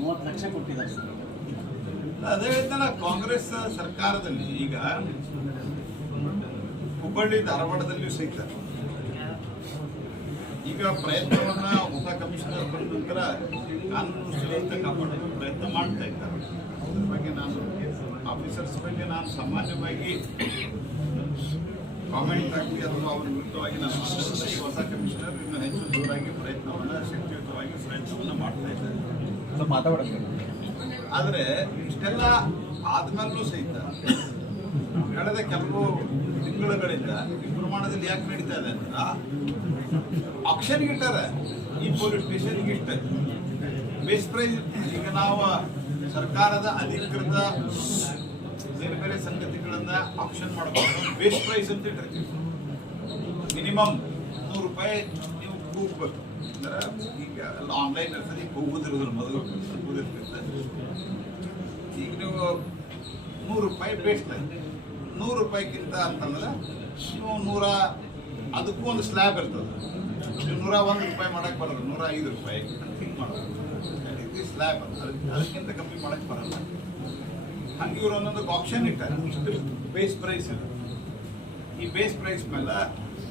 ಮೂವತ್ತು ಲಕ್ಷ ಕೊಟ್ಟಿದ್ದಾರೆ. ಅದೇ ರೀತಿಯಲ್ಲ ಕಾಂಗ್ರೆಸ್ ಸರ್ಕಾರದಲ್ಲಿ ಈಗ ಹುಬ್ಬಳ್ಳಿ ಧಾರವಾಡದಲ್ಲಿಯೂ ಸಹಿತ. ಈಗ ಪ್ರಯತ್ನವನ್ನ ಹೊಸ ಕಮಿಷನರ್ ಬಂದ ನಂತರ ಕಾನೂನು ಸುವ್ಯವಸ್ಥೆ ಕಾಪಾಡಲು ಪ್ರಯತ್ನ ಮಾಡ್ತಾ ಇದ್ದಾರೆ. ಅದ್ರ ಬಗ್ಗೆ ನಾನು ಆಫೀಸರ್ಸ್ ಬಗ್ಗೆ ನಾನು ಸಾಮಾನ್ಯವಾಗಿ ಕಾಮೆಂಟ್ ಆಗಲಿ ಅಥವಾ ಅವರ ವಿರುದ್ಧವಾಗಿ ನಾನು. ಈ ಹೊಸ ಕಮಿಷನರ್ ಇನ್ನು ಹೆಚ್ಚು ಜೋರಾಗಿ ಪ್ರಯತ್ನವನ್ನ ಶಕ್ತಿಯುತವಾಗಿ ಪ್ರಯತ್ನ ಆದರೆ ಇಷ್ಟೆಲ್ಲ ಆದ್ಮೇಲೂ ಸಹಿತ ಕಳೆದ ಕೆಲವು ತಿಂಗಳುಗಳಿಂದ ಈ ಪ್ರಮಾಣದಲ್ಲಿ ಯಾಕೆ ನಡೀತಾ ಇದೆ ಅಂತ ಆಕ್ಷನ್ಗೆ ಇಟ್ಟಾರೆ ಈ ಪೊಲೀಸ್ ಸ್ಟೇಷನ್ಗೆ ಇಷ್ಟ. ಬೇಸ್ ಪ್ರೈಸ್ ಈಗ ನಾವು ಸರ್ಕಾರದ ಅಧಿಕೃತ ಬೇರೆ ಬೇರೆ ಸಂಗತಿಗಳನ್ನ ಆಕ್ಷನ್ ಮಾಡಬಹುದು ಬೇಸ್ ಪ್ರೈಸ್ ಅಂತ ಇಟ್ಟಿರ್ತೀವಿ. ಮಿನಿಮಮ್ ನೂರು ರೂಪಾಯಿ ನೀವು ಕೂಗ್ಬೇಕು. ಅಂದ್ರೆ ಈಗ ಎಲ್ಲ ಆನ್ಲೈನ್ ನರ್ಸರಿ ಈಗ ಕೂಗುದಿರೋದ್ರ ಮೊದಲು ಕೂಗುದಿರ್ತದೆ ಈಗ ನೀವು ನೂರು ರೂಪಾಯಿ ಬೇಸ್ಟ್ ನೂರು ರೂಪಾಯಿಗಿಂತ ಅಂತಂದ್ರೆ ನೀವು ನೂರ ಅದಕ್ಕೂ ಒಂದು ಸ್ಲ್ಯಾಬ್ ಇರ್ತದೆ ನೀವು ನೂರ ಒಂದು ರೂಪಾಯಿ ಮಾಡಕ್ಕೆ ಬರೋದು ನೂರ ಐದು ರೂಪಾಯಿ ಅಂತ ಹಿಂಗೆ ಮಾಡೋದು ಇದು ಸ್ಲ್ಯಾಬ್ ಅಂತ ಅದಕ್ಕೆ ಅದಕ್ಕಿಂತ ಕಮ್ಮಿ ಮಾಡಕ್ಕೆ ಬರಲ್ಲ ಹಂಗೆ ಇವರು ಒಂದೊಂದು ಆಪ್ಷನ್ ಇಟ್ಟಾರೆ ಬೇಸ್ ಪ್ರೈಸ್ ಇದೆ ಈ ಬೇಸ್ ಪ್ರೈಸ್ ಮೇಲೆ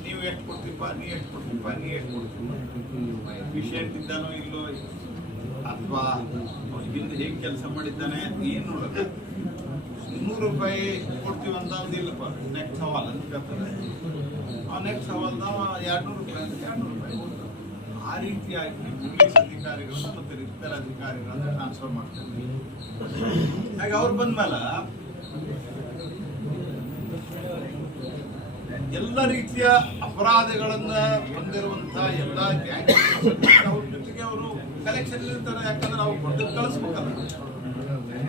ನೀವು ಎಷ್ಟು ಕೊಡ್ತೀಪ್ಪ, ನೀ ಎಷ್ಟು ಕೊಡ್ತೀಪ್ಪ, ನೀ ಎಷ್ಟು ಕೊಡ್ತೀವಿ ವಿಷಯ ಇದ್ದಾನೋ ಇಲ್ಲೋ ಅಥವಾ ಹಿಂದೆ ಹೇಗೆ ಕೆಲಸ ಮಾಡಿದ್ದಾನೆ ಏನು ನೋಡೋದು? ನೂರು ರೂಪಾಯಿ ಕೊಡ್ತೀವಿ ಅಂತ ಅಂದಿಲ್ಲಪ್ಪ ನೆಕ್ಸ್ಟ್ ಸವಾಲ್ ಅಂತ ಕೇಳ್ತಾರೆ. ಆ ನೆಕ್ಸ್ಟ್ ಸವಾಲ್ದವ ಎರಡು ನೂರು ರೂಪಾಯಿ ಅಂತ ಎರಡ್ನೂರು ರೂಪಾಯಿ. ಆ ರೀತಿಯಾಗಿ ಪೊಲೀಸ್ ಅಧಿಕಾರಿಗಳನ್ನ ಮತ್ತು ಇತರ ಅಧಿಕಾರಿಗಳನ್ನ ಟ್ರಾನ್ಸ್ಫರ್ ಮಾಡ್ತಾರೆ. ಹಾಗೆ ಅವ್ರು ಬಂದ್ಮೇಲೆ ಎಲ್ಲ ರೀತಿಯ ಅಪರಾಧಗಳನ್ನ ಹೊಂದಿರುವಂತಹ ಎಲ್ಲ ಗ್ಯಾಂಗ್ ಅವ್ರ ಜೊತೆಗೆ ಅವರು ಕಲೆಕ್ಷನ್ ಇರ್ತಾರೆ, ಯಾಕಂದ್ರೆ ನಾವು ಕೊಟ್ಟು ಕಳಿಸ್ಬೇಕಲ್ಲ.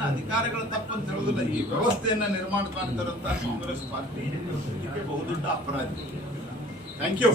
ಅಧಿಕಾರಿಗಳ ತಪ್ಪಂತ ಹೇಳೋದಿಲ್ಲ. ಈ ವ್ಯವಸ್ಥೆಯನ್ನ ನಿರ್ಮಾಣ ಮಾಡ್ತಾರಂತ ಕಾಂಗ್ರೆಸ್ ಪಾರ್ಟಿ. ಬಹುದೊಡ್ಡ ಅಪರಾಧಿ. Thank you